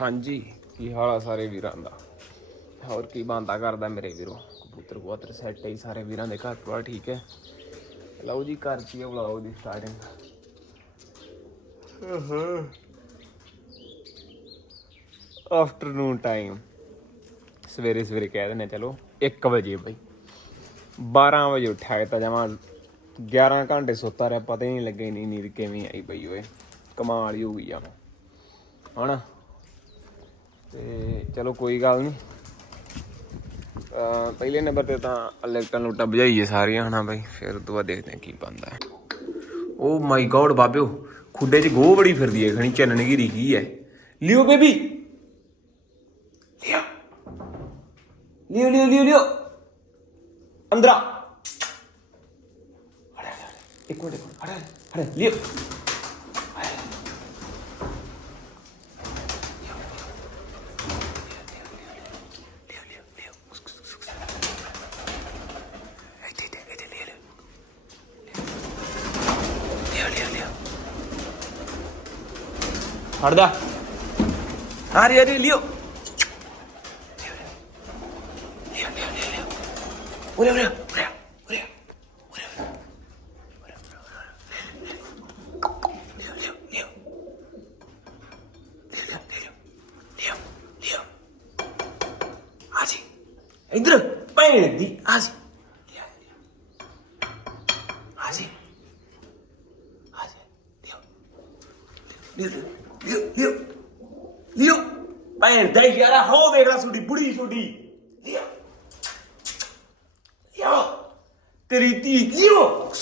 ਹਾਂਜੀ, ਕੀ ਹਾਲ ਆ ਸਾਰੇ ਵੀਰਾਂ ਦਾ? ਹੋਰ ਕੀ ਬੰਦਾ ਕਰਦਾ ਮੇਰੇ ਵੀਰੋ? ਕਬੂਤਰ ਕਬੂਤਰ ਸੈੱਟ ਹੈ ਸਾਰੇ ਵੀਰਾਂ ਦੇ ਘਰ ਪੂਰਾ ਠੀਕ ਹੈ? ਲਓ ਜੀ, ਘਰ ਕਰਤੀ ਹੈ ਵਲੌਗ ਦੀ ਸਟਾਰਟਿੰਗ ਆਫਟਰਨੂਨ ਟਾਈਮ ਸਵੇਰੇ ਸਵੇਰੇ ਕਹਿ ਦਿੰਦੇ ਚਲੋ 1 ਵਜੇ ਬਈ। 12 ਵਜੇ ਉੱਠਿਆ ਤਾਂ ਜਮਾ 11 ਘੰਟੇ ਸੁੱਤਾ ਰਿਹਾ, ਪਤਾ ਹੀ ਨਹੀਂ ਲੱਗੇ ਨਹੀਂ ਨੀਂਦ ਕਿਵੇਂ ਆਈ ਬਈ ਓਏ। ਕਮਾਲ ਹੀ ਹੋ ਗਈ ਆ। ਹਣਾ ਤੇ ਚਲੋ ਕੋਈ ਗੱਲ ਨਹੀਂ ਪਹਿਲੇ ਨੰਬਰ ਤੇ ਤਾਂ ਇਲੈਕਟ੍ਰਨ ਲੂਟਾ ਬੁਝਾਈਏ ਸਾਰੀਆਂ, ਹਨਾ ਬਈ? ਫਿਰ ਉਹ ਤੋਂ ਬਾਅਦ ਦੇਖਦੇ ਹਾਂ ਕੀ ਬਣਦਾ ਹੈ। ਓ ਮਾਈ ਗॉड ਬਾਬਿਓ, ਖੁੱਡੇ 'ਚ ਗੋਹ ਬੜੀ ਫਿਰਦੀ ਹੈ, ਖਣੀ ਚੰਨਣਗੀਰੀ ਕੀ ਹੈ? ਲਿਓ ਬੇਬੀ! ਲਿਓ! ਲਿਓ ਲਿਓ ਲਿਓ ਲਿਓ! ਅੰਦਰਾ! ਹੜੇ ਇੱਕ ਮਿੰਟ ਇੱਕ ਮਿੰਟ ਲਿਓ ਇੱਥੇ ਇੱਥੇ ਇੱਥੇ ਲਿਓ ਲਿਓ ਲਿਓ ਲਿਓ ਹਟ ਜਾ ਆ ਰਹੀ ਆ ਰਹੀ ਲਿਓ ਲਿਓ ਲਿਓ ਲਿਓ ਲਿਓ ਉਰੇ ਉਰੇ ਉਰੇ ਉਰੇ ਉਰੇ ਲਿਓ ਲਿਓ ਲਿਓ ਲਿਓ ਲਿਓ ਲਿਓ ਲਿਓ ਆ ਜੀ ਇਧਰ ਭੈਣ ਦੀ ਆ ਜੀ ਲਿਆ ਆ ਜੀ ਆ ਜੀ ਲਿਓ ਲਿਓ ਲਿਓ ਲਿਓ ਲਿਓ ਭੈਣ ਦਾ ਯਾਰਾ ਹੋ ਦੇਖ ਲੈ ਸੁਡੀ ਬੁੜੀ ਸੁਡੀ ਲਿਓ ਤੇਰੀ ਧੀ। ਲਿਓ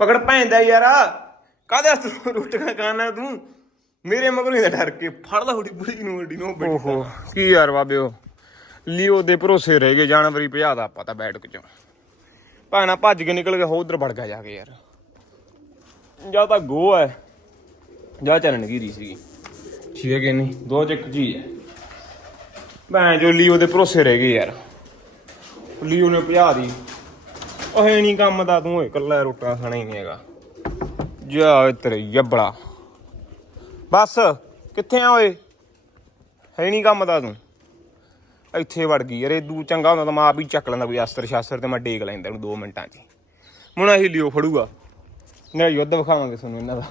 ਪਕੜ ਭੈਂਦਾ ਯਾਰਾ। ਕਾਹਦੇ ਹੱਥ ਰੋਟੀਆਂ ਖਾਣਾ ਤੂੰ? ਮੇਰੇ ਮਗਰੋਂ ਹੀ ਤਾਂ ਡਰ ਕੇ ਫੜ ਲਾ ਹੁੜੀ ਬੁੜੀ ਨੂੰ ਓਡੀ ਨੂੰ ਓਹੋ ਕੀ ਯਾਰ ਬਾਬਿਓ? ਲਿਓ ਦੇ ਭਰੋਸੇ ਰਹਿ ਗਏ ਜਾਨਵਰੀ ਭਜਾਦਾ ਆਪਾਂ ਤਾਂ ਬੈਠ ਕੇ ਚੋਂ। ਭਾਣਾ ਭੱਜ ਕੇ ਨਿਕਲ ਗਿਆ ਹੋ ਉਧਰ ਵੜ ਗਿਆ ਜਾ ਕੇ ਯਾਰ। ਜਾਂ ਤਾਂ ਗੋ ਹੈ ਜਾਂ ਚਰਨਗੀਰੀ ਸੀਗੀ। ਠੀਕ ਹੈ ਕਿ ਨਹੀਂ? ਦੋ ਚ ਇੱਕ ਚੀਜ਼ ਹੈ ਭੈਣ ਜੋ ਲਿਓ ਦੇ ਭਰੋਸੇ ਰਹਿ ਗਏ ਯਾਰ। ਲਿਓ ਨੇ ਭਜਾ ਦੀ ਉਹ ਹੈ ਨਹੀਂ ਕੰਮ ਦਾ ਤੂੰ ਇਕੱਲਾ ਰੋਟਾ ਖਾਣਾ ਹੀ ਨਹੀਂ ਹੈਗਾ। ਜਾ ਓਏ ਤੇਰੇ ਯੱਬੜਾ ਬਸ, ਕਿੱਥੇ ਆ ਓਏ? ਹੈ ਨਹੀਂ ਕੰਮ ਦਾ ਤੂੰ। ਇੱਥੇ ਵੜ ਗਈ ਯਾਰ ਦੂ ਚੰਗਾ ਹੁੰਦਾ ਤਾਂ ਮੈਂ ਆਪ ਹੀ ਚੱਕ ਲੈਂਦਾ ਕੋਈ ਅਸਤਰ ਸ਼ਾਸਤਰ ਤੇ ਮੈਂ ਡੇਕ ਲੈਂਦਾ ਇਹਨੂੰ 2 ਮਿੰਟਾਂ 'ਚ ਹੁਣ ਅਸੀਂ ਲਿਓ ਫੜੂਗਾ। ਨਾ ਯੁੱਧ ਵਿਖਾਵਾਂਗੇ ਤੁਹਾਨੂੰ ਇਹਨਾਂ ਦਾ।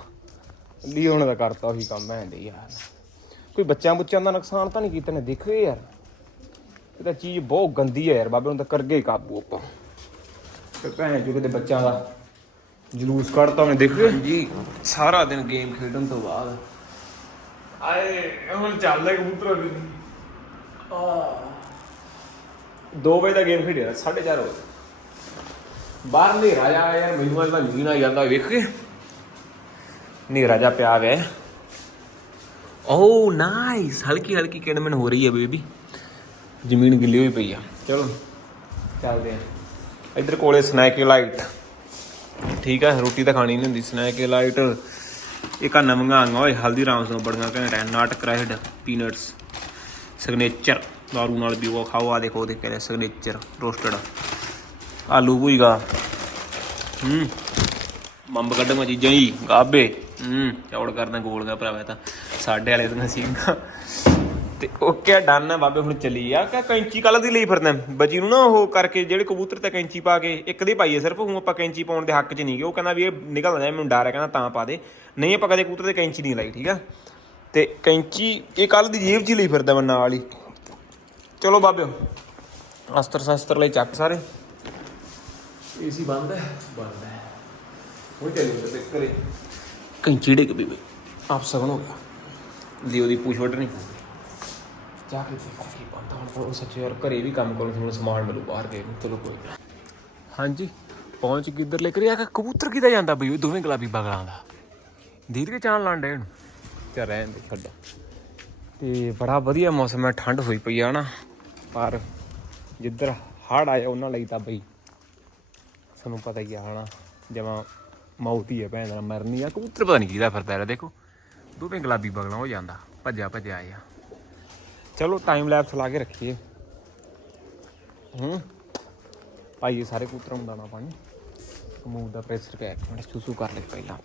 ਲਿਓ ਨੇ ਤਾਂ ਕਰਤਾ ਉਹੀ ਕੰਮ ਹੈ ਯਾਰ। ਕੋਈ ਬੱਚਿਆਂ ਬੁੱਚਿਆਂ ਦਾ ਨੁਕਸਾਨ ਤਾਂ ਨਹੀਂ ਕੀਤਾ ਨੇ? ਦੇਖੇ ਯਾਰ। ਇਹ ਤਾਂ ਚੀਜ਼ ਬਹੁਤ ਗੰਦੀ ਹੈ ਯਾਰ, ਬਾਬੇ ਨੂੰ ਤਾਂ ਕਰਗੇ ਕਾਬੂ ਆਪਾਂ। ਤੇ ਭੈਣ ਚੋ ਕਿਤੇ ਬੱਚਿਆਂ ਦਾ ਜਲੂਸ ਕੱਢਤਾ ਉਹਨੇ ਦੇਖਿਓ ਜੀ ਸਾਰਾ ਦਿਨ ਗੇਮ ਖੇਡਣ ਤੋਂ ਬਾਅਦ। ਆਏ ਹੁਣ ਚੱਲਦਾ ਕਬੂਤਰ ਵੀ ਆ 2 ਵਜੇ ਦਾ ਗੇਮ ਖੇਡਿਆ 4:30 ਵਜੇ। ਬਾਹਰ ਹਨੇਰਾ ਜਾ ਯਾਰ ਮੈਨੂੰ ਵਾਲਾ ਨੀਂਦ ਆ ਜਾਂਦਾ ਵੇਖ ਕੇ। ਹਨੇਰਾ ਜਾ ਪਿਆ ਵੇ। ਓ ਨਾਈਸ ਹਲਕੀ ਹਲਕੀ ਕਿਣਮਣ ਹੋ ਰਹੀ ਹੈ ਬੇਬੀ ਜ਼ਮੀਨ ਗਿੱਲੀ ਹੋਈ ਪਈ ਆ। ਚਲੋ ਚੱਲਦੇ ਆ ਇੱਧਰ ਕੋਲੇ ਸਨੈਕ ਲਾਈਟ ਠੀਕ ਹੈ ਰੋਟੀ ਤਾਂ ਖਾਣੀ ਨਹੀਂ ਹੁੰਦੀ ਸਨੈਕ ਲਾਈਟ ਇਹ ਕਾ ਨਵੀਆਂ ਆਂਗਾ ਓਏ, ਹਲਦੀਰਾਮਸ ਨੂੰ ਬੜੀਆਂ ਘੈਂਟ ਹੈ ਨਾਟ ਕ੍ਰੈਡ ਪੀਨਟਸ ਸਿਗਨੇਚਰ ਦਾਰੂ ਨਾਲ ਵੀ ਉਹ ਖਾਓ ਆ ਦੇਖੋ ਉਹਦੇ ਕਹਿੰਦੇ ਸਿਗਨੇਚਰ ਰੋਸਟਡ ਆਲੂ ਭੁਈਗਾ ਹੂੰ ਮੰਬ ਕੱਢਾਂ ਚੀਜ਼ਾਂ ਹੀ ਗਾਬੇ। ਹੂੰ, ਚੌੜ ਕਰਨਾ ਗੋਲ ਗਾ ਭਰਾਵਾ ਤਾਂ। ਸਾਡੇ ਵਾਲੇ ਦੀਆਂ ਸੀਗਾ ਤੇ ਓਕੇ ਡਨ ਬਾਬੇ ਹੁਣ ਚੱਲੀ ਆ? ਕਿ ਕੈਂਚੀ ਕੱਲ ਦੀ ਲਈ ਫਿਰਦਾ ਬੱਜੀ ਨੂੰ ਨਾ ਉਹ ਕਰਕੇ ਜਿਹੜੇ ਕਬੂਤਰ ਤੇ ਕੈਂਚੀ ਪਾ ਕੇ ਇੱਕ ਦੀ ਪਾਈਏ ਸਿਰਫ ਹੁਣ ਆਪਾਂ ਕੈਂਚੀ ਪਾਉਣ ਦੇ ਹੱਕ 'ਚ ਨਹੀਂ ਗਏ। ਉਹ ਕਹਿੰਦਾ ਵੀ ਇਹ ਨਿਕਲ ਜਾਏ ਮੈਨੂੰ ਡਰ ਹੈ ਕਹਿੰਦਾ ਤਾਂ ਪਾ ਦੇ। ਨਹੀਂ ਆਪਾਂ ਕਦੇ ਕਬੂਤਰ ਤੇ ਕੈਂਚੀ ਨਹੀਂ ਲਾਈ ਠੀਕ ਆ? ਤੇ ਕੈਂਚੀ ਇਹ ਕੱਲ ਦੀ ਜੇਬ 'ਚ ਲਈ ਫਿਰਦਾ ਮੈਂ ਨਾਲ ਹੀ। ਚਲੋ ਬਾਬਿਓ ਅਸਤਰ ਸ਼ਸਤਰ ਲਈ ਚੱਕ ਸਾਰੇ। ਏਸੀ ਬੰਦ ਹੈ? ਬੰਦ ਹੈ। ਉਹ ਚੱਲੀ ਤੇ ਕਰੇ ਕੈਂਚੀ ਡਿੱਗ ਪਈ ਬਈ। ਆਪ ਸਗਨ ਹੋ ਗਿਆ। ਲਿਓ ਦੀ ਪੂਛ ਵੱਢਣੀ। ਜਾ ਕੇ ਦੇਖੋ ਕੀ ਬੰਦਾ ਹੁਣ। ਉਹ ਸੱਚੇ ਯਾਰ ਘਰੇ ਵੀ ਕੰਮ ਕਰਨ ਤੁਹਾਨੂੰ ਸਮਾਨ ਮਿਲੂ ਬਾਹਰ ਗਏ ਨੂੰ। ਚਲੋ ਕੋਈ ਨਾ। ਹਾਂਜੀ ਪਹੁੰਚ ਕਿੱਧਰ ਲੈ ਕਰਿਆ ਕਬੂਤਰ ਕਿਦਾ ਜਾਂਦਾ ਬਈ? ਉਹ ਦੋਵੇਂ ਗੁਲਾਬੀ ਬਗਲਾਂ ਦਾ। ਦੀਦ ਕੇ ਚਾਣ ਲਾਂਡੇ ਨੂੰ ਚਾ ਰਹਿਣ ਦੇ ਛੱਡ। ਤੇ ਬੜਾ ਵਧੀਆ ਮੌਸਮ ਹੈ ਠੰਡ ਹੋਈ ਪਈ ਆ ਨਾ। ਪਰ ਜਿੱਧਰ ਹੜ ਆਇਆ ਉਹਨਾਂ ਲਈ ਤਾਂ ਬਈ ਤੁਹਾਨੂੰ ਪਤਾ ਹੀ ਆ ਹਨਾ ਜਮਾ ਮੌਤੀ ਹੈ ਭੈਣ ਦਾ ਮਰਨੀ ਆ। ਕਬੂਤਰ ਪਤਾ ਨਹੀਂ ਕਿਹਦਾ ਫਿਰਦਾ ਹੈ ਦੇਖੋ। ਦੋਵੇਂ ਗੁਲਾਬੀ ਬਗਲਾਂ ਹੋ ਜਾਂਦਾ ਭੱਜਿਆ ਭੱਜਿਆ ਆ ਚਲੋ ਟਾਈਮ ਲੈਪਸ ਲਾ ਕੇ ਰੱਖੀਏ। ਹੂੰ। ਪਾਈਏ ਸਾਰੇ ਕਬੂਤਰਾਂ ਨੂੰ ਦਾਣਾ ਪਾਣੀ। ਕਮੂਦ ਦਾ ਪ੍ਰੈਸ਼ਰ ਪਿਆ ਇੱਕ ਮਿੰਟ ਸੁਸੂ ਕਰ ਲੈ ਪਹਿਲਾਂ।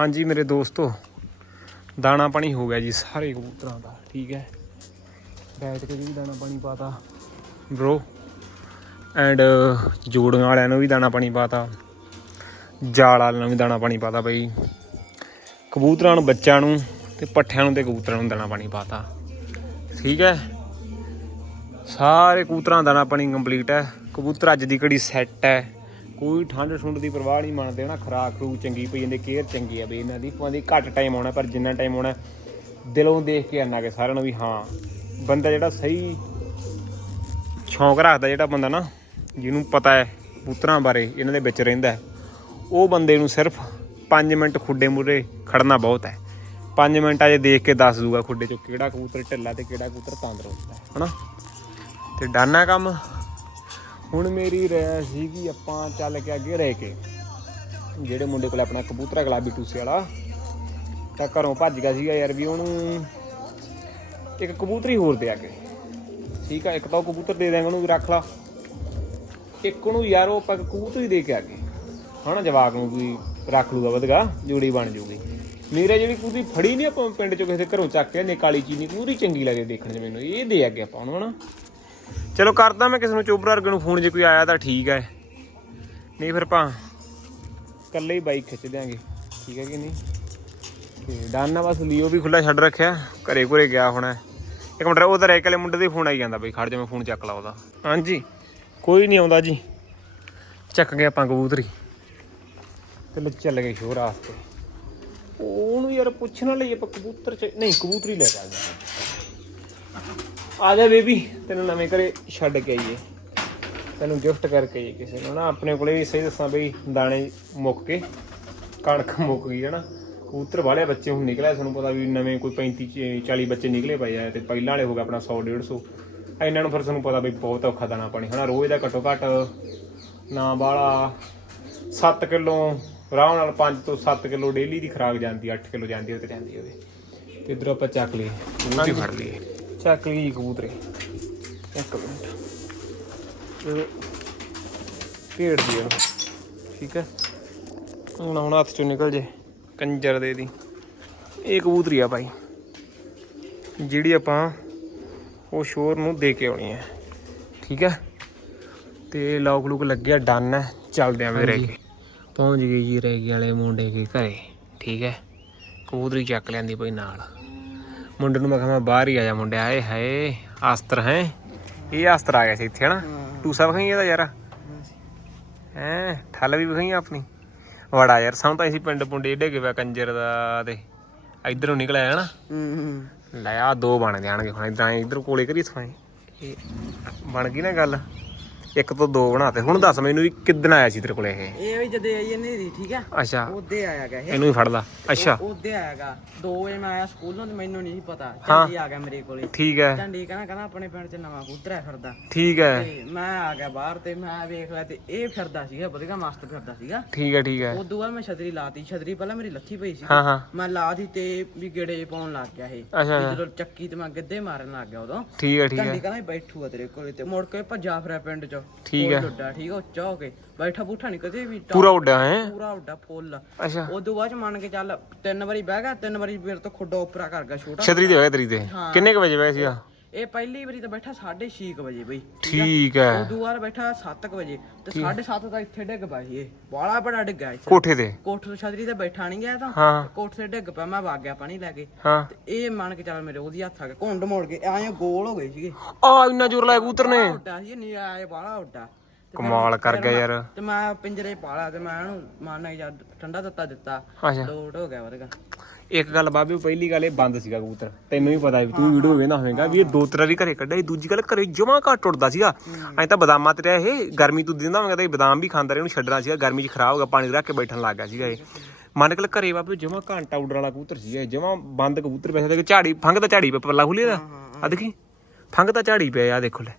ਹਾਂਜੀ ਮੇਰੇ ਦੋਸਤੋ, ਦਾਣਾ ਪਾਣੀ ਹੋ ਗਿਆ ਜੀ ਸਾਰੇ ਕਬੂਤਰਾਂ ਦਾ, ਠੀਕ ਹੈ? ਬੈਠ ਕੇ ਵੀ ਦਾਣਾ ਪਾਣੀ ਪਾਤਾ। ਬ్రో ਐਂਡ ਜੋੜੀਆਂ ਵਾਲਿਆਂ ਨੂੰ ਵੀ ਦਾਣਾ ਪਾਣੀ ਪਾਤਾ। ਜਾਲ ਵਾਲਿਆਂ ਨੂੰ ਵੀ ਦਾਣਾ ਪਾਣੀ ਪਾਤਾ ਬਈ। ਕਬੂਤਰਾਂ ਨੂੰ, ਬੱਚਿਆਂ ਨੂੰ ਤੇ ਪੱਠਿਆਂ ਨੂੰ ਤੇ ਕਬੂਤਰਾਂ ਨੂੰ ਦਾਣਾ ਪਾਣੀ ਪਾਤਾ। ਠੀਕ ਹੈ? ਸਾਰੇ ਕਬੂਤਰਾਂ ਦਾ ਦਾਣਾ ਪਾਣੀ ਕੰਪਲੀਟ ਹੈ। ਕਬੂਤਰ ਅੱਜ ਦੀ ਘੜੀ ਸੈੱਟ ਹੈ। ਕੋਈ ਠੰਡ ਠੁੰਡ ਦੀ ਪਰਵਾਹ ਨਹੀਂ ਮੰਨਦੇ ਨਾ ਖਰਾਕ ਖਰੂ ਚੰਗੀ ਪਈ ਜਾਂਦੀ, ਕੇਅਰ ਚੰਗੀ ਆ ਬਈ ਇਹਨਾਂ ਦੀ। ਭਾਵੇਂ ਘੱਟ ਟਾਈਮ ਆਉਣਾ, ਪਰ ਜਿੰਨਾ ਟਾਈਮ ਆਉਣਾ, ਦਿਲੋਂ ਦੇਖ ਕੇ ਆਨਾ ਕਿ ਸਾਰਿਆਂ ਨੂੰ ਵੀ ਹਾਂ, ਬੰਦਾ ਜਿਹੜਾ ਸਹੀ ਸ਼ੌਂਕ ਰੱਖਦਾ ਜਿਹੜਾ ਬੰਦਾ ਨਾ, ਜਿਹਨੂੰ ਪਤਾ ਹੈ ਕਬੂਤਰਾਂ ਬਾਰੇ, ਇਹਨਾਂ ਦੇ ਵਿੱਚ ਰਹਿੰਦਾ ਉਹ ਬੰਦੇ ਨੂੰ ਸਿਰਫ 5 ਮਿੰਟ ਖੁੱਡੇ ਮੂਰੇ ਖੜਨਾ ਬਹੁਤ ਹੈ। 5 ਮਿੰਟਾਂ 'ਚ ਦੇਖ ਕੇ ਦੱਸ ਦੂਗਾ ਖੁੱਡੇ 'ਚੋਂ ਕਿਹੜਾ ਕਬੂਤਰ ਢਿੱਲਾ ਤੇ ਕਿਹੜਾ ਕਬੂਤਰ ਤੰਦਰੁਸਤ ਹੈ, ਹਨਾ? ਤੇ ਡਾਨਾ ਕੰਮ ਹੁਣ ਮੇਰੀ ਰਹਿ ਸੀਗੀ ਆਪਾਂ ਚੱਲ ਕੇ ਅੱਗੇ ਰਹਿ ਕੇ। ਜਿਹੜੇ ਮੁੰਡੇ ਕੋਲ ਆਪਣਾ ਕਬੂਤਰਾ ਗਲਾਬੀ ਟੂਸੇ ਵਾਲਾ, ਤਾਂ ਘਰੋਂ ਭੱਜ ਗਿਆ ਸੀਗਾ ਯਾਰ ਵੀ ਉਹਨੂੰ ਇੱਕ ਕਬੂਤਰੀ ਹੋਰ ਦੇ ਅੱਗੇ। ਠੀਕ ਆ, ਇੱਕ ਤਾਂ ਉਹ ਕਬੂਤਰ ਦੇ ਦੇਂਗੇ ਉਹਨੂੰ ਵੀ ਰੱਖ ਲਾ। ਇੱਕ ਉਹਨੂੰ ਯਾਰ ਉਹ ਆਪਾਂ ਕਬੂਤਰੀ ਦੇ ਕੇ ਅੱਗੇ ਹਨਾ ਜਵਾਕ ਨੂੰ ਵੀ ਰੱਖ ਲੂਗਾ ਵਧਗਾ, ਜੋੜੀ ਬਣ ਜੂਗੀ। ਮੇਰੇ ਜਿਹੜੀ ਕਬੂਤਰੀ ਫੜੀ ਨਹੀਂ ਆਪਾਂ ਪਿੰਡ ਚੋਂ ਕਿਸੇ ਦੇ ਘਰੋਂ ਚੱਕ ਕੇ ਨੇ ਕਾਲੀ ਚੀਨੀ ਪੂਰੀ ਚੰਗੀ ਲੱਗੇ ਦੇਖਣ 'ਚ ਮੈਨੂੰ। ਇਹ ਦੇ ਅੱਗੇ ਆਪਾਂ ਉਹਨੂੰ, ਹਨਾ। ਚਲੋ ਕਰਦਾ ਮੈਂ ਕਿਸੇ ਨੂੰ ਚੋਬਰਾ ਵਰਗ ਨੂੰ ਫੋਨ, ਜੇ ਕੋਈ ਆਇਆ ਤਾਂ ਠੀਕ ਹੈ। ਨਹੀਂ ਫਿਰ ਆਪਾਂ ਇਕੱਲੇ ਹੀ ਬਾਈਕ ਖਿੱਚ ਦਿਆਂਗੇ। ਠੀਕ ਹੈ ਕਿ ਨਹੀਂ? ਤੇ ਡਾਨਾ ਬਸ ਲੀਓ ਵੀ ਖੁੱਲਾ ਛੱਡ ਰੱਖਿਆ। ਘਰੇ ਘਰੇ ਗਿਆ ਹੋਣਾ। ਇੱਕ ਮਿੰਟ ਉਹ ਤਾਂ ਰਹਿ ਕੇ ਮੁੰਡੇ ਦੇ ਫੋਨ ਆਈ ਜਾਂਦਾ ਬਈ, ਖੜ ਜਾ ਮੈਂ ਫੋਨ ਚੱਕ ਲਾ ਉਹਦਾ। ਹਾਂਜੀ। ਕੋਈ ਨਹੀਂ ਆਉਂਦਾ ਜੀ। ਚੱਕ ਗਏ ਆਪਾਂ ਕਬੂਤਰੀ। ਤੇ ਲੈ ਚੱਲ ਗਏ ਸ਼ੋਰ ਆਸਤੇ ਉਹਨੂੰ ਯਾਰ ਪੁੱਛਣ ਲਈ ਆਪਾਂ ਕਬੂਤਰ ਚ ਨਹੀਂ, ਕਬੂਤਰੀ ਲੈ ਕੇ ਆ ਜਾ ਆ ਜਾ ਬੇਬੀ ਤੈਨੂੰ ਨਵੇਂ ਘਰੇ ਛੱਡ ਕੇ ਆਈਏ। ਤੈਨੂੰ ਗਿਫਟ ਕਰਕੇ ਆਈਏ ਕਿਸੇ ਨੂੰ ਨਾ ਆਪਣੇ ਕੋਲੇ ਵੀ ਸਹੀ ਦੱਸਾਂ ਬਈ ਦਾਣੇ ਮੁੱਕ ਕੇ ਕਣਕ ਮੁੱਕ ਗਈ ਹੈ ਨਾ ਕਬੂਤਰ ਵਾਲੇ ਬੱਚੇ ਹੁਣ ਨਿਕਲਿਆ ਤੁਹਾਨੂੰ ਪਤਾ ਵੀ ਨਵੇਂ ਕੋਈ 35 40 ਬੱਚੇ ਨਿਕਲੇ ਪਏ ਆ ਤੇ ਪਹਿਲਾਂ ਵਾਲੇ ਹੋ ਗਏ ਆਪਣਾ 100 150 ਇਹਨਾਂ ਨੂੰ ਫਿਰ ਤੁਹਾਨੂੰ ਪਤਾ ਬਈ ਬਹੁਤ ਔਖਾ ਦਾਣਾ ਪਾਣੀ ਹਨਾ? ਰੋਜ਼ ਦਾ ਘੱਟੋ ਘੱਟ ਨਾ ਬਾਲਾ 7 ਕਿਲੋ ਆਰਾਮ ਨਾਲ 5 ਤੋਂ 7 ਕਿਲੋ ਡੇਲੀ ਦੀ ਖਰਾਕ ਜਾਂਦੀ 8 ਕਿਲੋ ਜਾਂਦੀ ਉਹ ਤੇ ਜਾਂਦੀ ਹੋਵੇ ਤੇ ਇਧਰ ਆਪਾਂ ਚੱਕ ਲਈ ਕਬੂਤਰੀ ਫੜ ਲਈ ਚੱਕ ਲਈ ਕਬੂਤਰੀ ਇੱਕ ਮਿੰਟ। ਭੇੜ ਦੀ ਇਹਨੂੰ ਠੀਕ ਹੈ। ਹੁਣ ਹੁਣ ਹੱਥ ਚੋਂ ਨਿਕਲ ਜੇ। ਕੰਜਰ ਦੇ ਦੀ। ਇਹ ਕਬੂਤਰੀ ਆ ਭਾਈ ਜਿਹੜੀ ਆਪਾਂ ਉਹ ਸ਼ੋਰ ਨੂੰ ਦੇ ਕੇ ਆਉਣੀ ਹੈ। ਠੀਕ ਹੈ। ਤੇ ਲੌਕ ਲੁਕ ਲੱਗਿਆ ਡਨ ਹੈ। ਚੱਲਦੇ ਆਂ ਵੀਰੇ ਪਹੁੰਚ ਗਏ ਜੀ ਰੈਗੀ ਵਾਲੇ ਮੁੰਡੇ ਦੇ ਘਰੇ। ਠੀਕ ਹੈ। ਕਬੂਤਰੀ ਚੱਕ ਲੈਂਦੀ ਪਈ ਨਾਲ। ਮੁੰਡੇ ਨੂੰ ਮੈਂ ਕਿਹਾ ਮੈਂ ਬਾਹਰ ਹੀ ਆ ਜਾ ਮੁੰਡਿਆ ਆਏ ਹਾਏ ਆਸਤਰ ਹੈ। ਇਹ ਆਸਤਰ ਆ ਗਿਆ ਸੀ ਇੱਥੇ ਹਨਾ? ਟੂਸਾ ਵਿਖਾਈ ਇਹਦਾ ਯਾਰ? ਹੈ ਠੱਲ ਵੀ ਵਿਖਾਈ ਆਪਣੀ। ਵੜਾ ਯਾਰ ਸਾਨੂੰ ਤਾਂ ਅਸੀਂ ਪਿੰਡ ਪੁੰਡੇ ਏਡੇ ਗਿਆ ਕੰਜਰ ਦਾ ਤੇ ਇਧਰੋਂ ਨਿਕਲਿਆ ਹਨਾ? ਹੂੰ ਲੈ ਆ ਦੋ ਬਣ ਜਾਣਗੇ ਹੁਣ ਇਦਾਂ ਇਧਰ ਕੋਲੇ ਕਰੀ ਸਫ਼ਾਈ ਇਹ ਬਣ ਗਈ ਨਾ ਗੱਲ? ਇੱਕ ਤੋਂ ਦੋ ਬਣਾਤੇ ਹੁਣ ਦੱਸ ਮੈਨੂੰ ਵੀ ਕਿੱਦਣ ਆਇਆ ਸੀ ਤੇਰੇ ਕੋਲੇ ਇਹ? ਇਹ ਵੀ ਜਦੇ ਆਈ ਨੇਰੀ ਠੀਕ ਆ ਅੱਛਾ। ਉਹਦੇ ਆਇਆਗਾ ਇਹ। ਇਹਨੂੰ ਹੀ ਫੜ ਲਾ। ਅੱਛਾ। ਉਹਦੇ ਆਇਆਗਾ 2 ਵਜੇ ਮੈਂ ਆਇਆ ਸਕੂਲੋਂ ਤੇ ਮੈਨੂੰ ਨਹੀਂ ਸੀ ਪਤਾ। ਝੰਡੀ ਆ ਗਿਆ ਮੇਰੇ ਕੋਲੇ। ਠੀਕ ਹੈ। ਝੰਡੀ ਕਹਿੰਦਾ ਕਹਿੰਦਾ ਆਪਣੇ ਪਿੰਡ 'ਚ ਨਵਾਂ ਕਬੂਤਰ ਹੈ ਫਿਰਦਾ। ਠੀਕ ਹੈ। ਤੇ ਮੈਂ ਆ ਗਿਆ ਬਾਹਰ ਤੇ ਮੈਂ ਵੇਖ ਲਿਆ ਤੇ ਇਹ ਫਿਰਦਾ ਸੀਗਾ ਵਧੀਆ ਮਸਤ ਫਿਰਦਾ ਸੀਗਾ। ਠੀਕ ਹੈ ਠੀਕ ਹੈ। ਉਦੋਂ ਬਾਅਦ ਮੈਂ ਛਤਰੀ ਲਾਤੀ। ਛਤਰੀ ਪਹਿਲਾਂ ਮੇਰੀ ਲੱਥੀ ਪਈ ਸੀ। ਹਾਂ ਹਾਂ। ਮੈਂ ਲਾਤੀ ਤੇ ਵੀ ਗੇੜੇ ਜਿਹੇ ਪਾਉਣ ਲੱਗ ਗਿਆ ਇਹ। ਅੱਛਾ ਵੀ ਜਦੋਂ ਚੱਕੀ ਤੇ ਮੈਂ ਗਿੱਧੇ ਮਾਰਨ ਲੱਗ ਗਿਆ ਉਦੋਂ। ਠੀਕ ਹੈ ਠੀਕ ਹੈ। ਕਹਿੰਦਾ ਬੈਠੂਗਾ ਤੇਰੇ ਕੋਲੇ ਤੇ ਮੁੜ ਕੇ ਭੱਜਾ ਫਿਰਿਆ ਪਿੰਡ 'ਚ। ਠੀਕ ਹੈ। ਉੱਡਾ ਠੀਕ ਆ ਉੱਚਾ ਹੋ। ਕੇ ਬੈਠਾ ਬੂਠਾ ਨਹੀਂ ਕਦੇ ਵੀ ਪੂਰਾ ਉੱਡਿਆ ਹੈ? ਪੂਰਾ ਉੱਡਾ ਫੁੱਲ। ਅੱਛਾ। ਉਦੋਂ ਬਾਅਦ ਚ ਮੰਨ ਕੇ ਚੱਲ ਤਿੰਨ ਵਾਰੀ ਬਹਿ ਗਿਆ ਤਿੰਨ ਵਾਰੀ ਮੇਰੇ ਤੋਂ ਖੁੱਡਾ ਉੱਪਰਾ ਕਰ ਗਿਆ ਛੋਟਾ। ਛਤਰੀ ਤੇ ਹੋਇਆ ਤੇਰੀ ਤੇ? ਹਾਂ। ਕਿੰਨੇ ਕ ਵਜੇ ਵਇਆ ਸੀਗਾ ਇਹ ਪਹਿਲੀ ਵਾਰੀ ਤਾਂ ਬੈਠਾ 6:30 ਵਜੇ ਬਈ। ਠੀਕ ਹੈ। ਉਦੋਂ ਬਾਅਦ ਬੈਠਾ 7 ਵਜੇ। ਤੇ 7:30 ਤਾਂ ਇੱਥੇ ਡਿੱਗ ਪਿਆ ਸੀ ਇਹ। ਬਾਲਾ ਬੜਾ ਡਿੱਗਾ ਇੱਥੇ। ਕੋਠੇ ਤੇ? ਕੋਠੇ ਤੋਂ ਛਤਰੀ ਤੇ ਬੈਠਾ ਨਹੀਂ ਗਿਆ ਤਾਂ। ਕੋਠੇ ਤੇ ਡਿੱਗ ਪਿਆ ਮੈਂ ਵਗ ਗਿਆ ਪਾਣੀ ਲੈ ਕੇ। ਤੇ ਇਹ ਮੰਨ ਕੇ ਚੱਲ ਮੇਰੇ ਉਹਦੀ ਹੱਥ ਆ ਗਿਆ ਘੁੰਡ ਮੋੜ ਕੇ ਐਂ ਗੋਲ ਹੋ ਗਏ ਸੀਗੇ। ਆ ਇੰਨਾ ਜ਼ੋਰ ਲਾਇਆ ਕਬੂਤਰ ਨੇ। ਉੱਡਾ ਸੀ ਨਹੀਂ ਆਏ ਬਾਲਾ ਉੱਡਾ। ਕਮਾਲ ਕਰ ਗਿਆ ਯਾਰ। ਤੇ ਮੈਂ ਪਿੰਜਰੇ ਪਾਲਾ ਤੇ ਮੈਂ ਇਹਨੂੰ ਮਾਰਨਾ ਜਦ ਠੰਡਾ ਦਿੱਤਾ। ਦਿੱਤਾ ਲੋਟ ਹੋ ਗਿਆ ਵਰਗਾ। ਇੱਕ ਗੱਲ ਬਾਬੇ ਪਹਿਲੀ ਗੱਲ ਇਹ ਬੰਦ ਸੀਗਾ ਕਬੂਤਰ। ਤੈਨੂੰ ਵੀ ਪਤਾ ਵੀ ਤੂੰ ਵੀਡੀਓ ਵੇਖਦਾ ਹੋਵੇਂਗਾ ਵੀ ਇਹ ਦੋ ਤਰ੍ਹਾਂ ਦੀ ਘਰੇ ਕੱਢਿਆ। ਦੂਜੀ ਗੱਲ ਘਰੇ ਜਮਾ ਘੱਟ ਉੱਡਦਾ ਸੀਗਾ। ਐਂ ਤਾਂ ਬਦਾਮਾਂ ਤੇ ਰਿਹਾ ਇਹ ਗਰਮੀ ਤੂੰ ਦਿੰਦਾ ਹੋਵੇਂਗਾ ਤਾਂ ਇਹ ਬਦਾਮ ਵੀ ਖਾਂਦਾ ਰਿਹਾ ਇਹਨੂੰ ਛੱਡਣਾ ਸੀਗਾ ਗਰਮੀ 'ਚ ਖਰਾਬ ਹੋ ਗਿਆ ਪਾਣੀ ਰੱਖ ਕੇ ਬੈਠਣ ਲੱਗ ਗਿਆ ਸੀਗਾ ਇਹ। ਮੰਨ ਕੇ ਚੱਲ ਘਰੇ ਬਾਬੇ ਜਮਾ ਘੰਟਾ ਉੱਡਣ ਵਾਲਾ ਕਬੂਤਰ ਸੀਗਾ ਇਹ ਜਮਾ ਬੰਦ ਕਬੂਤਰ ਵੈਸੇ ਤੇ ਝਾੜੀ ਫੰਗ ਤਾਂ ਝਾੜੀ ਪੇ ਪੱਲਾ ਖੁੱਲਿਆ ਦਾ ਆ ਦੇਖੀ ਫੰਗ ਤਾਂ ਝਾੜੀ ਪਿਆ ਆ ਦੇਖੋ ਲੈ।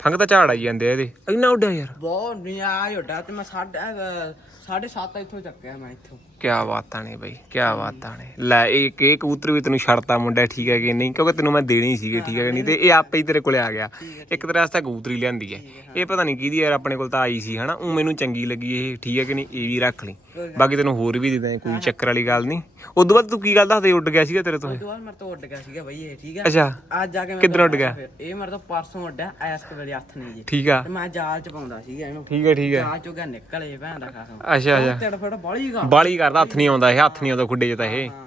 ਫੰਗ ਤਾਂ ਝਾੜ ਆਈ ਜਾਂਦੇ ਆ ਇਹਦੇ। ਇੰਨਾ ਉੱਡਿਆ ਯਾਰ। ਬਹੁਤ ਨਿਆਜ ਉੱਡਾ ਤੇ ਮੈਂ ਸਾਢੇ ਅਹ, ਸਾਢੇ ਸੱਤ ਇੱਥੋਂ ਚੱਕਿਆ ਮੈਂ ਇੱਥੋਂ। ਕਿਆ ਬਾਤਾਂ ਨੇ ਬਈ ਕਿਆ ਬਾਤਾਂ ਨੇ। ਲੈ ਇਹ ਕਬੂਤਰ ਵੀ ਤੈਨੂੰ ਛੱਡਤਾ ਮੁੰਡਾ ਠੀਕ ਹੈ ਕਿ ਨਹੀਂ? ਕਿਉਂਕਿ ਤੈਨੂੰ ਮੈਂ ਦੇਣੀ ਸੀਗੀ ਠੀਕ ਹੈ ਕਿ ਨਹੀਂ? ਤੇ ਇਹ ਆਪੇ ਹੀ ਤੇਰੇ ਕੋਲੇ ਆ ਗਿਆ। ਇੱਕ ਤੇਰੇ ਵਾਸਤੇ ਕਬੂਤਰੀ ਲਿਆਂਦੀ ਹੈ। ਇਹ ਪਤਾ ਨਹੀਂ ਕਿਹਦੀ ਯਾਰ ਆਪਣੇ ਕੋਲ ਤਾਂ ਆਈ ਸੀ ਹਨਾ? ਉਹ ਮੈਨੂੰ ਚੰਗੀ ਲੱਗੀ ਇਹ ਠੀਕ ਹੈ ਕਿ ਨਹੀਂ? ਇਹ ਵੀ ਰੱਖ ਲਈ। ਬਾਕੀ ਤੈਨੂੰ ਹੋਰ ਵੀ ਦੇ ਦਾਂ ਕੋਈ ਚੱਕਰ ਵਾਲੀ ਗੱਲ ਨਹੀਂ। ਉਦੋਂ ਬਾਅਦ ਤੂੰ ਕੀ ਗੱਲ ਦੱਸਦੇ ਉੱਡ ਗਿਆ ਸੀਗਾ ਤੇਰੇ ਤੋਂ ਇਹ? ਬਾਅਦ ਮੇਰੇ ਤੋਂ ਉੱਡ ਗਿਆ ਸੀਗਾ ਬਈ ਇਹ ਠੀਕ ਹੈ? ਅੱਛਾ। ਅੱਜ ਜਾ ਕੇ ਮੈਂ ਕਿੱਧਰ ਉੱਡ ਗਿਆ? ਇਹ ਮੇਰੇ ਤੋਂ ਪਰਸੋਂ ਉੱਡਿਆ ਐਸ ਵੇਲੇ ਹੱਥ ਨਹੀਂ ਜੀ। ਠੀਕ ਆ। ਤੇ ਮੈਂ ਜਾਲ ਚ ਪਾਉਂਦਾ ਸੀਗਾ ਇਹਨੂੰ। ਠੀਕ ਹੈ ਠੀਕ ਹੈ। ਜਾਲ ਚੋਂ ਗਿਆ ਨਿਕਲੇ ਭੈਣ ਦਾ ਖਾਸਮ ਅੱਛਾ ਅੱਛਾ। ਤੇੜ ਫੜ ਬਾਲੀ ਗਾ ਬਾਲੀ ਕਰਦਾ ਹੱਥ ਨਹੀਂ ਆਉਂਦਾ ਇਹ ਹੱਥ ਨਹੀਂ ਆਉਂਦਾ ਖੁੱਡੇ 'ਚ ਤਾਂ ਇਹ। ਹਾਂ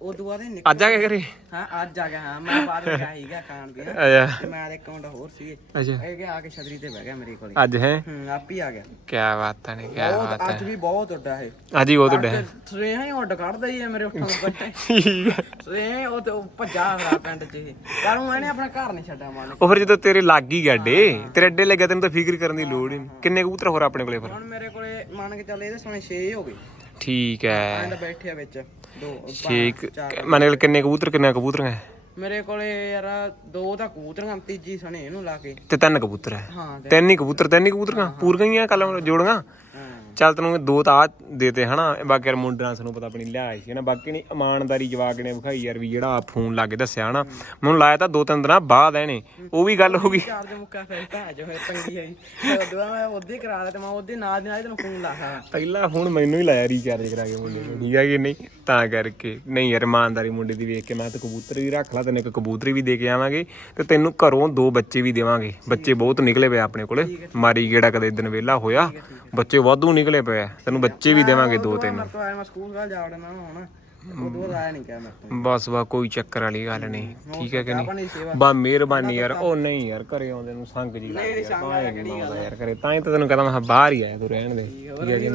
ਉਦੋਂ ਬਾਅਦ ਇਹ ਨਿਕਲ ਅੱਜ ਆ ਕੇ ਕਰੇ ਹਾਂ ਅੱਜ ਆ ਗਿਆ ਹਾਂ ਮੈਂ ਬਾਹਰ ਗਿਆ ਸੀਗਾ ਖਾਣ ਦੀਆਂ ਅੱਛਾ। ਤੇ ਮੈਂ ਇੱਕ ਮੁੰਡਾ ਹੋਰ ਸੀ। ਅੱਛਾ। ਇਹ ਗਿਆ ਆ ਕੇ ਛਤਰੀ ਤੇ ਬਹਿ ਗਿਆ ਮੇਰੇ ਕੋਲ। ਅੱਜ ਹੈ? ਹੂੰ ਆਪ ਹੀ ਆ ਗਿਆ। ਕਿਆ ਬਾਤਾਂ ਨੇ ਬਹੁਤ ਬਾਤ ਅੱਜ ਵੀ ਬਹੁਤ ਉੱਡਾ ਇਹ। ਹੀ ਉਹ ਤੁਹਾਡੇ ਸਵੇਹ ਹੀ ਉੱਡ ਕੱਢਦਾ ਹੀ ਮੇਰੇ ਉਹ ਤੇ ਉਹ ਭੱਜਾ ਫਰਾ ਪਿੰਡ ਚ ਇਹ। ਪਰ ਉਹ ਇਹਨੇ ਆਪਣਾ ਘਰ ਨਹੀਂ ਛੱਡਿਆ ਮਾਨ ਉਹ ਫਿਰ ਜਦੋਂ ਤੇਰੇ ਲੱਗ ਹੀ ਗੱਡੇ ਤੇਰੇ ਅੱਡੇ ਲੱਗਿਆ ਤੈਨੂੰ ਤਾਂ ਫਿਕਰ ਕਰਨ ਦੀ ਲੋੜ ਹੀ ਨਹੀਂ। ਕਿੰਨੇ ਕਬੂਤਰ ਹੋਰ ਆਪਣੇ ਕੋਲੇ ਫਿਰ? ਹੁਣ ਮੇਰੇ ਕੋਲੇ ਮੰਨ ਕੇ ਚੱਲ ਇਹਦੇ ਸੋਨੇ 6 ਹੋ ਗਏ। ਠੀਕ ਹੈ। ਐਂ ਤਾਂ ਬੈਠੇ ਆ ਵਿੱਚ। ਦੋ ਠੀਕ। ਮਨੇ ਕਿੰਨੇ ਕਬੂਤਰ ਕਿੰਨੇ ਕਬੂਤਰ ਹੈ? ਮੇਰੇ ਕੋਲੇ ਯਾਰ ਦੋ ਤਾਂ ਕਬੂਤਰੀਆਂ ਤੀਜੀ ਸਣੇ ਇਹਨੂੰ ਲਾ ਕੇ। ਤੇ ਤਿੰਨ ਕਬੂਤਰ ਹੈ। ਹਾਂ ਤਿੰਨ ਹੀ ਕਬੂਤਰ ਤਿੰਨ ਹੀ ਕਬੂਤਰਾਂ ਪੂਰ ਗਈਆਂ ਕੱਲ ਜੋੜੀਆਂ? ਹਾਂ ਚੱਲ ਤੈਨੂੰ ਦੋ ਤਾਂ ਆ ਦੇਤੇ ਹਨਾ। ਬਾਕੀ ਯਾਰ ਮੁੰਡਿਆਂ ਸਾਨੂੰ ਪਤਾ ਆਪਣੀ ਲਿਆਈ ਸੀ ਨਾ ਬਾਕੀ ਨਹੀਂ ਇਮਾਨਦਾਰੀ ਜਵਾਕ ਨੇ ਵਿਖਾਈ ਯਾਰ ਵੀ ਜਿਹੜਾ ਫੋਨ ਲਾ ਕੇ ਦੱਸਿਆ ਹਨਾ। ਮੈਨੂੰ ਲਾਇਆ ਤਾਂ ਦੋ ਤਿੰਨ ਦਿਨਾਂ ਬਾਅਦ ਇਹਨੇ। ਉਹ ਵੀ ਗੱਲ ਹੋ ਗਈ। ਚਾਰ ਦੇ ਮੁੱਕਾ ਫਿਰ ਤਾਂ ਜੋ ਫਿਰ ਤੰਗੀ ਆਈ ਉਦੋਂ ਬਾਅਦ ਮੈਂ ਉਹਦੇ ਕਰਾ ਲਿਆ ਤੇ ਮੈਂ ਉਹਦੇ ਨਾਲ ਦੀ ਨਾਲ ਹੀ ਤੈਨੂੰ ਫੋਨ ਲਾਇਆ। ਪਹਿਲਾ ਫੋਨ ਮੈਨੂੰ ਹੀ ਲਾਇਆ ਰੀਚਾਰਜ ਕਰਾ ਕੇ ਮੁੰਡੇ ਨੂੰ। ਠੀਕ ਕਿ ਨਹੀਂ? ਤਾਂ ਕਰਕੇ। ਨਹੀਂ ਯਾਰ ਇਮਾਨਦਾਰੀ ਮੁੰਡੇ ਦੀ ਵੇਖ ਕੇ ਮੈਂ ਤਾਂ ਕਬੂਤਰ ਵੀ ਰੱਖ ਲਾ ਤੈਨੂੰ ਇੱਕ ਕਬੂਤਰੀ ਵੀ ਦੇ ਕੇ ਆਵਾਂਗੇ ਤੇ ਤੈਨੂੰ ਘਰੋਂ ਦੋ ਬੱਚੇ ਵੀ ਦੇਵਾਂਗੇ। ਬੱਚੇ ਬਹੁਤ ਨਿਕਲੇ ਪਏ ਆਪਣੇ ਕੋਲੇ। ਮਾਰੀ ਗੇੜਾ ਕਦੇ ਦਿਨ ਵੇਲਾ ਹੋਇਆ। ਬੱਚੇ ਵਾਧੂ ਨਿਕਲੇ ਪਏ ਆ। ਤੈਨੂੰ ਬੱਚੇ ਵੀ ਦੇਵਾਂਗੇ ਦੋ ਤਿੰਨ। ਤੋਂ ਮੈਂ ਸਕੂਲ ਘਰ ਜਾ ਵੜਨਾ ਹੁਣ। ਉਦੋਂ ਬਾਅਦ ਆਇਆ ਨਹੀਂ ਕਿਹਾ ਮੇਰੇ ਤੋਂ। ਬਸ ਬਸ ਕੋਈ ਚੱਕਰ ਵਾਲੀ ਗੱਲ ਨਹੀਂ। ਠੀਕ ਹੈ ਕਿ ਨਹੀਂ? ਬਾ ਮਿਹਰਬਾਨੀ ਯਾਰ। ਉਹ ਨਹੀਂ ਯਾਰ ਘਰੇ ਆਉਂਦੇ ਨੂੰ ਸੰਗ ਜੀ ਲੱਗਦੀ ਯਾਰ ਘਰੇ। ਤਾਂ ਹੀ ਤਾਂ ਤੈਨੂੰ ਕਹਦਾ ਮੈਂ ਬਾਹਰ ਹੀ ਆਇਆ ਤੂੰ ਰਹਿਣ ਦੇ। ਠੀਕ ਹੈ ਨਹੀਂ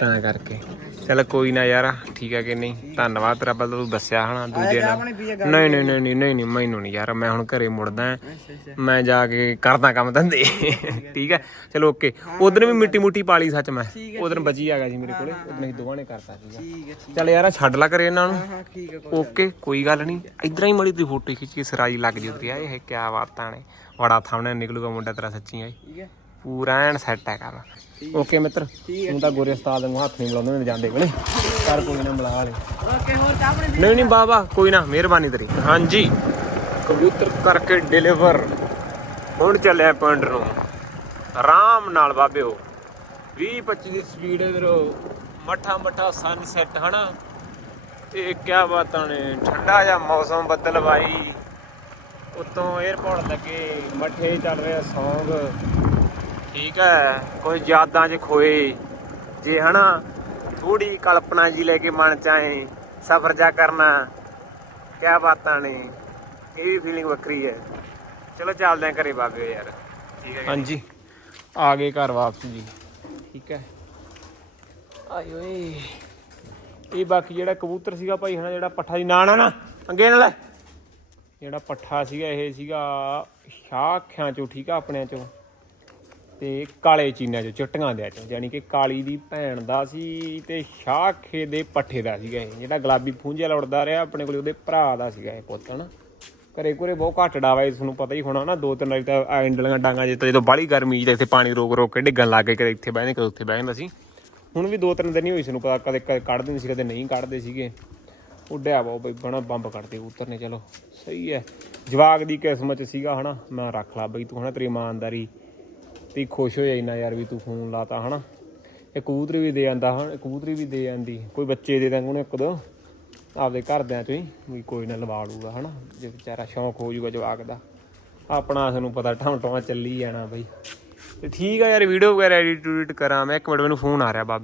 ਤਾਂ ਕਰਕੇ। ਚਲ ਕੋਈ ਨਾ ਯਾਰ ਠੀਕ ਹੈ ਕਿ ਨਹੀਂ? ਧੰਨਵਾਦ ਤੇਰਾ ਬਲ ਤੂੰ ਦੱਸਿਆ ਹਨਾ ਦੂਜੇ ਨਾਲ। ਨਹੀਂ ਨਹੀਂ ਨਹੀਂ ਨਹੀਂ ਨਹੀਂ ਮੈਨੂੰ ਨਹੀਂ ਯਾਰ ਮੈਂ ਹੁਣ ਘਰੇ ਮੁੜਦਾ ਮੈਂ ਜਾ ਕੇ ਕਰਦਾ ਕੰਮ ਧੰਦੇ। ਠੀਕ ਹੈ ਚਲੋ ਓਕੇ। ਉਧਰ ਵੀ ਮਿੱਟੀ ਮੁੱਟੀ ਪਾਲੀ ਸੱਚ ਮੈਂ। ਉਧਰ ਬਚੀ ਆ। ਗਿਆ ਸੀ ਮੇਰੇ ਕੋਲੇ। ਉਧਰ ਅਸੀਂ ਦੋਵਾਂ ਨੇ ਕਰਤਾ ਸੀਗਾ। ਹੈ ਠੀਕ ਚੱਲ ਯਾਰ ਛੱਡ ਲਾ ਕਰੇ ਇਹਨਾਂ ਨੂੰ। ਹਾਂ ਹਾਂ ਹੈ ਓਕੇ ਕੋਈ ਗੱਲ ਨਹੀਂ। ਇਧਰ ਹੀ ਮੜੀ ਦੀ ਫੋਟੋ ਖਿੱਚ ਕੇ ਸਰਾਈ ਲੱਗ ਜੂ ਤੇਰੀ। ਇਹ ਕਿਆ ਬਾਤਾਂ ਨੇ। ਬੜਾ ਥਾਮਣੇ ਨਿਕਲੂਗਾ ਮੁੰਡਾ ਤੇਰਾ ਸੱਚੀ ਆਈ ਠੀਕ ਹੈ ਪੂਰਾ ਐਨ ਸੈੱਟ ਹੈ ਕੰਮ ਓਕੇ ਮਿੱਤਰ ਤੂੰ ਤਾਂ ਗੋਰੇ ਉਸਤਾਦ ਨੂੰ ਹੱਥ ਨਹੀਂ ਮਿਲਾਉਂਦੇ ਨੇ ਜਾਂਦੇ ਵੇਲੇ ਕਰ ਕੋਈ ਨਾ ਮਿਲਾ ਲੈ। ਓਕੇ ਹੋਰ ਚਾਹ ਆਪਣੀ ਨਹੀਂ ਨਹੀਂ ਬਾਬਾ ਕੋਈ ਨਾ ਮਿਹਰਬਾਨੀ ਤੇਰੀ। ਹਾਂਜੀ। ਕਬੂਤਰ ਕਰਕੇ ਡਿਲੀਵਰ ਹੁਣ ਚੱਲਿਆ ਪੁਆਇੰਟ ਨੂੰ। ਆਰਾਮ ਨਾਲ ਬਾਬਿਓ। 20 25 ਦੀ ਸਪੀਡ ਇਧਰੋ ਮੱਠਾ ਮੱਠਾ ਸਨਸੈਟ ਹਨਾ? ਤੇ ਕਿਆ ਬਾਤਾਂ ਨੇ ਠੰਡਾ ਜਿਹਾ ਮੌਸਮ ਬੱਦਲ ਬਾਈ। ਉਤੋਂ 에어ਪੋਰਟ ਲੱਗੇ ਮੱਠੇ ਚੱਲ ਰਿਹਾ ਸੌਂਗ ਠੀਕ ਹੈ ਕੋਈ ਯਾਦਾਂ 'ਚ ਖੋਏ। ਜੇ ਹਨਾ ਥੋੜੀ ਕਲਪਨਾ ਜੀ ਲੈ ਕੇ ਮਨ ਚ ਆਏ ਸਫ਼ਰ ਜਾ ਕਰਨਾ ਕਿਆ ਬਾਤਾਂ ਨੇ ਇਹ ਵੀ ਫੀਲਿੰਗ ਵੱਖਰੀ ਹੈ। ਚਲੋ ਚੱਲਦੇ ਆਂ ਘਰੇ ਬਾਬੇ ਯਾਰ। ਠੀਕ ਹੈ ਹਾਂਜੀ। ਆ ਗਏ ਘਰ ਵਾਪਸ ਜੀ। ਠੀਕ ਹੈ। ਆਏ ਓਏ ਇਹ ਬਾਕੀ ਜਿਹੜਾ ਕਬੂਤਰ ਸੀਗਾ ਭਾਈ ਹਨਾ ਜਿਹੜਾ ਪੱਠਾ ਜੀ ਨਾ ਨਾ ਨਾ ਅੰਗੇ ਨਾਲ ਜਿਹੜਾ ਪੱਠਾ ਸੀਗਾ ਇਹ ਸੀਗਾ ਸ਼ਾਖਿਆਂ ਚੋਂ ਠੀਕ ਆ ਆਪਣਿਆਂ ਚੋਂ। ਤੇ ਕਾਲੇ ਚੀਨਿਆਂ ਚੋਂ, ਚਿੱਟੀਆਂ ਦੇ ਚੋਂ ਯਾਨੀ ਕਿ ਕਾਲੀ ਦੀ ਭੈਣ ਦਾ ਸੀ ਤੇ ਸ਼ਾਖੇ ਦੇ ਪੱਠੇ ਦਾ ਸੀਗਾ ਇਹ, ਜਿਹੜਾ ਗੁਲਾਬੀ ਫੂੰਜਿਆ ਲੜਦਾ ਰਿਹਾ ਆਪਣੇ ਕੋਲ, ਉਹਦੇ ਭਰਾ ਦਾ ਸੀਗਾ ਇਹ ਪੁੱਤ, ਹਨਾ। ਘਰੇ ਘਰੇ ਬਹੁਤ ਘੱਟ ਡਾਵਾ ਇਸ ਨੂੰ ਪਤਾ ਹੀ ਹੋਣਾ ਨਾ, ਦੋ ਤਿੰਨ ਵਾਰੀ ਤਾਂ ਆਹ ਇੰਡਲੀਆਂ ਡਾਂਗਾ ਜੇ ਤਾਂ ਜਦੋਂ ਬਾਹਲੀ ਗਰਮੀ ਤੇ ਇੱਥੇ ਪਾਣੀ ਰੋਕ ਰੋਕ ਕੇ ਡਿੱਗਣ ਲੱਗ ਗਏ, ਕਦੇ ਇੱਥੇ ਬਹਿੰਦੇ ਕਦੇ ਉੱਥੇ ਬਹਿ ਜਾਂਦਾ ਸੀ। ਹੁਣ ਵੀ ਦੋ ਤਿੰਨ ਦਿਨ ਹੀ ਹੋਈ ਸੀ ਨੂੰ ਪਤਾ, ਕਦੇ ਕੱਢਦੇ ਕੱਢ ਸੀ, ਕਦੇ ਨਹੀਂ ਕੱਢਦੇ ਸੀਗੇ। ਉੱਡਿਆ ਬਹੁਤ ਬਈ, ਬਣਾ ਬੰਬ ਕੱਢਦੇ ਕਬੂਤਰ ਨੇ ਚਲੋ, ਸਹੀ ਹੈ। ਜਵਾਗ ਦੀ ਕਿਸਮਤ ਚ ਸੀਗਾ, ਹਨਾ, ਮੈਂ ਰੱਖ ਲਾ ਬਈ ਤੂੰ, ਹਨਾ, ਤੇਰੀ ਇਮਾਨਦਾਰੀ। ਤੇ ਖੁਸ਼ ਹੋ ਜਾਈਨਾ ਯਾਰ ਵੀ ਤੂੰ ਫੋਨ ਲਾਤਾ, ਹਨਾ? ਇਹ ਕਬੂਤਰੀ ਵੀ ਦੇ ਜਾਂਦਾ ਹਣ ਕਬੂਤਰੀ ਵੀ ਦੇ ਜਾਂਦੀ ਕੋਈ ਬੱਚੇ ਦੇ ਦਾਂਗੇ ਉਹਨੂੰ ਇੱਕ ਦੋ। ਆਪਦੇ ਘਰਦਿਆਂ ਚੋਂ ਹੀ ਵੀ ਕੋਈ ਨਾ ਲਵਾ ਲੂਗਾ ਹਨਾ? ਜੇ ਵਿਚਾਰਾ ਸ਼ੌਂਕ ਹੋ ਜੂਗਾ ਜਵਾਕ ਦਾ। ਆਪਣਾ ਸਾਨੂੰ ਪਤਾ ਠਾਂ ਠਾਂ ਚੱਲੀ ਜਾਣਾ ਬਈ। ਤੇ ਠੀਕ ਆ ਯਾਰ, ਵੀਡੀਓ ਵਗੈਰਾ ਐਡਿਟ ਕਰਾਂ ਮੈਂ। ਇੱਕ ਮਿੰਟ ਮੈਨੂੰ ਫੋਨ ਆ ਰਿਹਾ ਬਾਬੇ।